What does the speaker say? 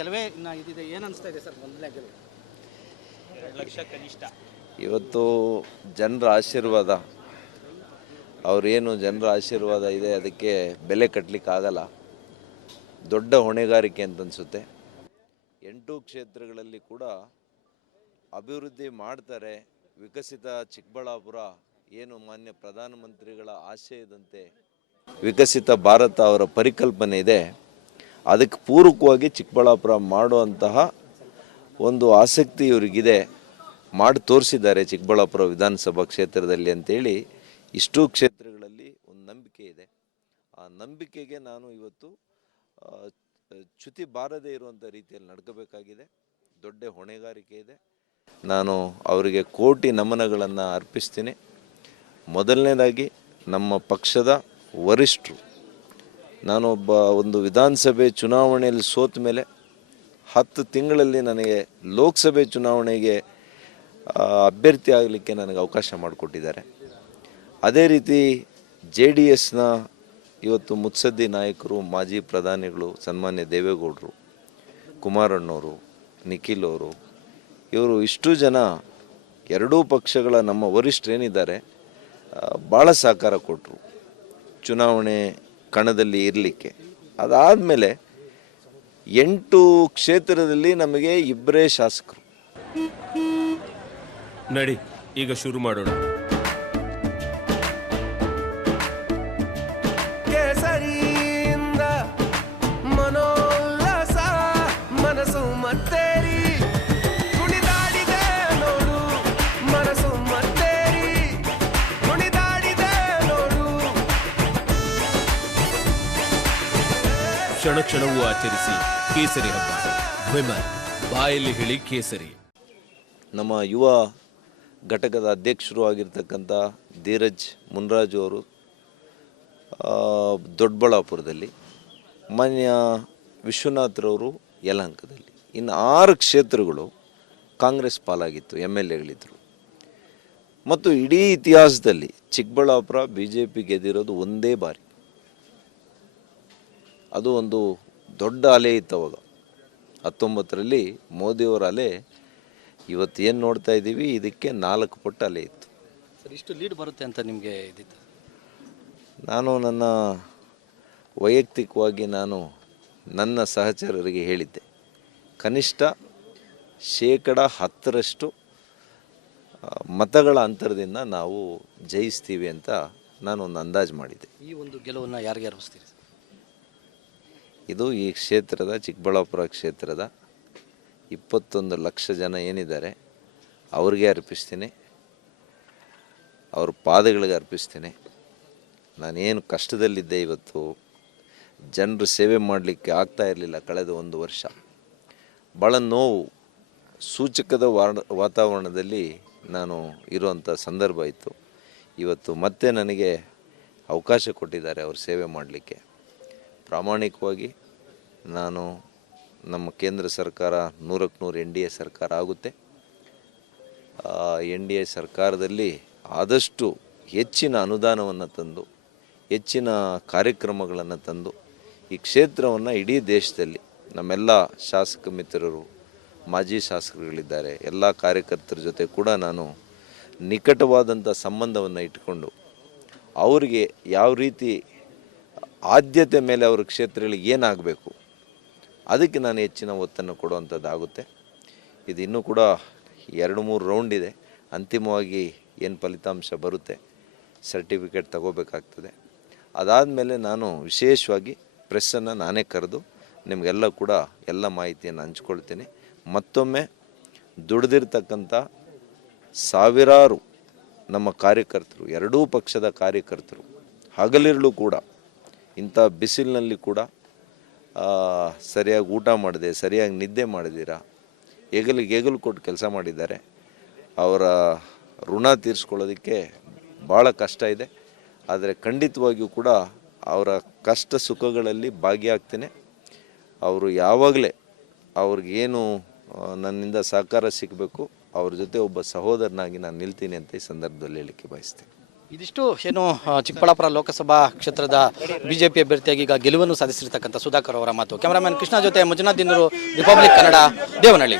ಕೆಲವೇ ಇನ್ನು ಇದಿದೆ, ಏನು ಅನಿಸ್ತಾ ಇದೆ ಸರ್ ಮೊದಲನೇ ಗೆಲುವು? 2 ಲಕ್ಷ ಕನಿಷ್ಠ. ಇವತ್ತು ಜನರ ಆಶೀರ್ವಾದ, ಅವರೇನು ಜನರ ಆಶೀರ್ವಾದ ಇದೆ ಅದಕ್ಕೆ ಬೆಲೆ ಕಟ್ಟಲಿಕ್ಕಾಗಲ್ಲ. ದೊಡ್ಡ ಹೊಣೆಗಾರಿಕೆ ಅಂತ ಅನಿಸುತ್ತೆ. 8 ಕ್ಷೇತ್ರಗಳಲ್ಲಿ ಕೂಡ ಅಭಿವೃದ್ಧಿ ಮಾಡ್ತಾರೆ. ವಿಕಸಿತ ಚಿಕ್ಕಬಳ್ಳಾಪುರ ಏನು ಮಾನ್ಯ ಪ್ರಧಾನಮಂತ್ರಿಗಳ ಆಶಯದಂತೆ ವಿಕಸಿತ ಭಾರತ ಅವರ ಪರಿಕಲ್ಪನೆ ಇದೆ, ಅದಕ್ಕೆ ಪೂರಕವಾಗಿ ಚಿಕ್ಕಬಳ್ಳಾಪುರ ಮಾಡುವಂತಹ ಒಂದು ಆಸಕ್ತಿ ಇವರಿಗಿದೆ. ಮಾಡಿ ತೋರಿಸಿದ್ದಾರೆ ಚಿಕ್ಕಬಳ್ಳಾಪುರ ವಿಧಾನಸಭಾ ಕ್ಷೇತ್ರದಲ್ಲಿ ಅಂತೇಳಿ ಇಷ್ಟೂ ಕ್ಷೇತ್ರಗಳಲ್ಲಿ ಒಂದು ನಂಬಿಕೆ ಇದೆ. ಆ ನಂಬಿಕೆಗೆ ನಾನು ಇವತ್ತು ಚ್ಯುತಿ ಬಾರದೇ ಇರುವಂಥ ರೀತಿಯಲ್ಲಿ ನಡ್ಕೋಬೇಕಾಗಿದೆ. ದೊಡ್ಡ ಹೊಣೆಗಾರಿಕೆ ಇದೆ. ನಾನು ಅವರಿಗೆ ಕೋಟಿ ನಮನಗಳನ್ನು ಅರ್ಪಿಸ್ತೀನಿ. ಮೊದಲನೇದಾಗಿ ನಮ್ಮ ಪಕ್ಷದ ವರಿಷ್ಠರು, ನಾನೊಬ್ಬ ಒಂದು ವಿಧಾನಸಭೆ ಚುನಾವಣೆಯಲ್ಲಿ ಸೋತ ಮೇಲೆ 10 ತಿಂಗಳಲ್ಲಿ ನನಗೆ ಲೋಕಸಭೆ ಚುನಾವಣೆಗೆ ಅಭ್ಯರ್ಥಿ ಆಗಲಿಕ್ಕೆ ನನಗೆ ಅವಕಾಶ ಮಾಡಿಕೊಟ್ಟಿದ್ದಾರೆ. ಅದೇ ರೀತಿ JDSನ ಇವತ್ತು ಮುತ್ಸದ್ದಿ ನಾಯಕರು, ಮಾಜಿ ಪ್ರಧಾನಿಗಳು ಸನ್ಮಾನ್ಯ ದೇವೇಗೌಡರು, ಕುಮಾರಣ್ಣವರು, ನಿಖಿಲ್ ಅವರು, ಇವರು ಇಷ್ಟು ಜನ ಎರಡೂ ಪಕ್ಷಗಳ ನಮ್ಮ ವರಿಷ್ಠರೇನಿದ್ದಾರೆ ಭಾಳ ಸಹಕಾರ ಕೊಟ್ಟರು ಚುನಾವಣೆ ಕಣದಲ್ಲಿ ಇರಲಿಕ್ಕೆ. ಅದಾದಮೇಲೆ 8 ಕ್ಷೇತ್ರದಲ್ಲಿ ನಮಗೆ 2 ಶಾಸಕರು. ನಡಿ ಈಗ ಶುರು ಮಾಡೋಣ. ಕೇಸರಿಯಿಂದ ಮನೋಲ್ಲಾಸ ಮನಸ್ಸು ಮತ್ತೇರಿ ಕುಣಿದಾಡಿದೆ ನೋಡು, ಮನಸ್ಸು ಮತ್ತೇರಿ ಕುಣಿದಾಡಿದೆ ನೋಡು. ಕ್ಷಣ ಕ್ಷಣವೂ ಆಚರಿಸಿ ಕೇಸರಿ ಹಬ್ಬ. ವಿಮಲ್ ಬಾಯಲ್ಲಿ ಹೇಳಿ ಕೇಸರಿ. ನಮ್ಮ ಯುವ ಘಟಕದ ಅಧ್ಯಕ್ಷರು ಆಗಿರ್ತಕ್ಕಂಥ ಧೀರಜ್ ಮುನ್ರಾಜು ಅವರು ದೊಡ್ಡಬಳ್ಳಾಪುರದಲ್ಲಿ, ಮಾನ್ಯ ವಿಶ್ವನಾಥ್ರವರು ಯಲಹಂಕದಲ್ಲಿ. ಇನ್ನು 6 ಕ್ಷೇತ್ರಗಳು ಕಾಂಗ್ರೆಸ್ ಪಾಲಾಗಿತ್ತು, MLAಗಳಿದ್ದರು. ಮತ್ತು ಇಡೀ ಇತಿಹಾಸದಲ್ಲಿ ಚಿಕ್ಕಬಳ್ಳಾಪುರ BJP ಗೆದ್ದಿರೋದು ಒಂದೇ ಬಾರಿ. ಅದು ಒಂದು ದೊಡ್ಡ ಅಲೆ ಇತ್ತು ಅವಾಗ 19ರಲ್ಲಿ ಮೋದಿಯವರ ಅಲೆ. ಇವತ್ತು ಏನು ನೋಡ್ತಾ ಇದ್ದೀವಿ, ಇದಕ್ಕೆ 4 ಪಟ್ಟು ಅಲೆ ಇತ್ತು. ಸರ್, ಇಷ್ಟು ಲೀಡ್ ಬರುತ್ತೆ ಅಂತ ನಿಮಗೆ ಇದ್ದಿತ್ತು? ನಾನು ನನ್ನ ವೈಯಕ್ತಿಕವಾಗಿ ನನ್ನ ಸಹಚರರಿಗೆ ಹೇಳಿದ್ದೆ, ಕನಿಷ್ಠ 10% ಮತಗಳ ಅಂತರದಿಂದ ನಾವು ಜಯಿಸ್ತೀವಿ ಅಂತ ನಾನು ಒಂದು ಅಂದಾಜು ಮಾಡಿದ್ದೆ. ಈ ಒಂದು ಗೆಲುವನ್ನು ಯಾರಿಗೆ ಅರ್ಪಿಸ್ತೀರಿ? ಇದು ಈ ಕ್ಷೇತ್ರದ, ಚಿಕ್ಕಬಳ್ಳಾಪುರ ಕ್ಷೇತ್ರದ 21 ಲಕ್ಷ ಜನ ಏನಿದ್ದಾರೆ ಅವ್ರಿಗೆ ಅರ್ಪಿಸ್ತೀನಿ, ಅವ್ರ ಪಾದಗಳಿಗೆ ಅರ್ಪಿಸ್ತೀನಿ. ನಾನೇನು ಕಷ್ಟದಲ್ಲಿದ್ದೆ, ಇವತ್ತು ಜನರು ಸೇವೆ ಮಾಡಲಿಕ್ಕೆ ಆಗ್ತಾ ಇರಲಿಲ್ಲ ಕಳೆದ 1 ವರ್ಷ. ಭಾಳ ನೋವು, ಸೂಚಕದ ವಾತಾವರಣದಲ್ಲಿ ನಾನು ಇರುವಂಥ ಸಂದರ್ಭ ಇತ್ತು. ಇವತ್ತು ಮತ್ತೆ ನನಗೆ ಅವಕಾಶ ಕೊಟ್ಟಿದ್ದಾರೆ ಅವ್ರ ಸೇವೆ ಮಾಡಲಿಕ್ಕೆ. ಪ್ರಾಮಾಣಿಕವಾಗಿ ನಾನು ನಮ್ಮ ಕೇಂದ್ರ ಸರ್ಕಾರ 100ಕ್ಕೆ 100 NDA ಸರ್ಕಾರ ಆಗುತ್ತೆ. NDA ಸರ್ಕಾರದಲ್ಲಿ ಆದಷ್ಟು ಹೆಚ್ಚಿನ ಅನುದಾನವನ್ನು ತಂದು, ಹೆಚ್ಚಿನ ಕಾರ್ಯಕ್ರಮಗಳನ್ನು ತಂದು ಈ ಕ್ಷೇತ್ರವನ್ನು ಇಡೀ ದೇಶದಲ್ಲಿ ನಮ್ಮೆಲ್ಲ ಶಾಸಕ ಮಿತ್ರರು, ಮಾಜಿ ಶಾಸಕರುಗಳಿದ್ದಾರೆ, ಎಲ್ಲ ಕಾರ್ಯಕರ್ತರ ಜೊತೆ ಕೂಡ ನಾನು ನಿಕಟವಾದಂಥ ಸಂಬಂಧವನ್ನು ಇಟ್ಟುಕೊಂಡು ಅವರಿಗೆ ಯಾವ ರೀತಿ ಆದ್ಯತೆ ಮೇಲೆ ಅವ್ರ ಕ್ಷೇತ್ರಗಳಿಗೆ ಏನಾಗಬೇಕು ಅದಕ್ಕೆ ನಾನು ಹೆಚ್ಚಿನ ಒತ್ತನ್ನು ಕೊಡುವಂಥದ್ದಾಗುತ್ತೆ. ಇದು ಇನ್ನೂ ಕೂಡ 2-3 ರೌಂಡ್ ಇದೆ. ಅಂತಿಮವಾಗಿ ಏನು ಫಲಿತಾಂಶ ಬರುತ್ತೆ, ಸರ್ಟಿಫಿಕೇಟ್ ತಗೋಬೇಕಾಗ್ತದೆ. ಅದಾದಮೇಲೆ ನಾನು ವಿಶೇಷವಾಗಿ ಪ್ರೆಸ್ಸನ್ನು ನಾನೇ ಕರೆದು ನಿಮಗೆಲ್ಲ ಕೂಡ ಎಲ್ಲ ಮಾಹಿತಿಯನ್ನು ಹಂಚ್ಕೊಳ್ತೀನಿ. ಮತ್ತೊಮ್ಮೆ ದುಡಿದಿರ್ತಕ್ಕಂಥ ಸಾವಿರಾರು ನಮ್ಮ ಕಾರ್ಯಕರ್ತರು, ಎರಡೂ ಪಕ್ಷದ ಕಾರ್ಯಕರ್ತರು ಹಗಲಿರುಳು ಕೂಡ ಇಂಥ ಬಿಸಿಲಿನಲ್ಲಿ ಕೂಡ ಸರಿಯಾಗಿ ಊಟ ಮಾಡದೆ, ಸರಿಯಾಗಿ ನಿದ್ದೆ ಮಾಡಿದ್ದೀರಾ, ಹೆಗಲು ಕೊಟ್ಟು ಕೆಲಸ ಮಾಡಿದ್ದಾರೆ. ಅವರ ಋಣ ತೀರಿಸ್ಕೊಳ್ಳೋದಕ್ಕೆ ಭಾಳ ಕಷ್ಟ ಇದೆ. ಆದರೆ ಖಂಡಿತವಾಗಿಯೂ ಕೂಡ ಅವರ ಕಷ್ಟ ಸುಖಗಳಲ್ಲಿ ಭಾಗಿಯಾಗ್ತೇನೆ. ಅವರು ಯಾವಾಗಲೇ ಅವ್ರಿಗೇನು ನನ್ನಿಂದ ಸಹಕಾರ ಸಿಗಬೇಕು, ಅವ್ರ ಜೊತೆ ಒಬ್ಬ ಸಹೋದರನಾಗಿ ನಾನು ನಿಲ್ತೀನಿ ಅಂತ ಈ ಸಂದರ್ಭದಲ್ಲಿ ಹೇಳಲಿಕ್ಕೆ ಬಯಸ್ತೇನೆ. ಇದಿಷ್ಟು ಏನು ಚಿಕ್ಕಬಳ್ಳಾಪುರ ಲೋಕಸಭಾ ಕ್ಷೇತ್ರದ ಬಿಜೆಪಿ ಅಭ್ಯರ್ಥಿಯಾಗಿ ಈಗ ಗೆಲುವನ್ನು ಸಾಧಿಸಿರ್ತಕ್ಕಂಥ ಸುಧಾಕರ್ ಅವರ ಮಾತು. ಕ್ಯಾಮರಾಮನ್ ಕೃಷ್ಣ ಜೊತೆ ಮಂಜುನಾಥ್ ದಿನೂರು, ರಿಪಬ್ಲಿಕ್ ಕನ್ನಡ, ದೇವನಹಳ್ಳಿ.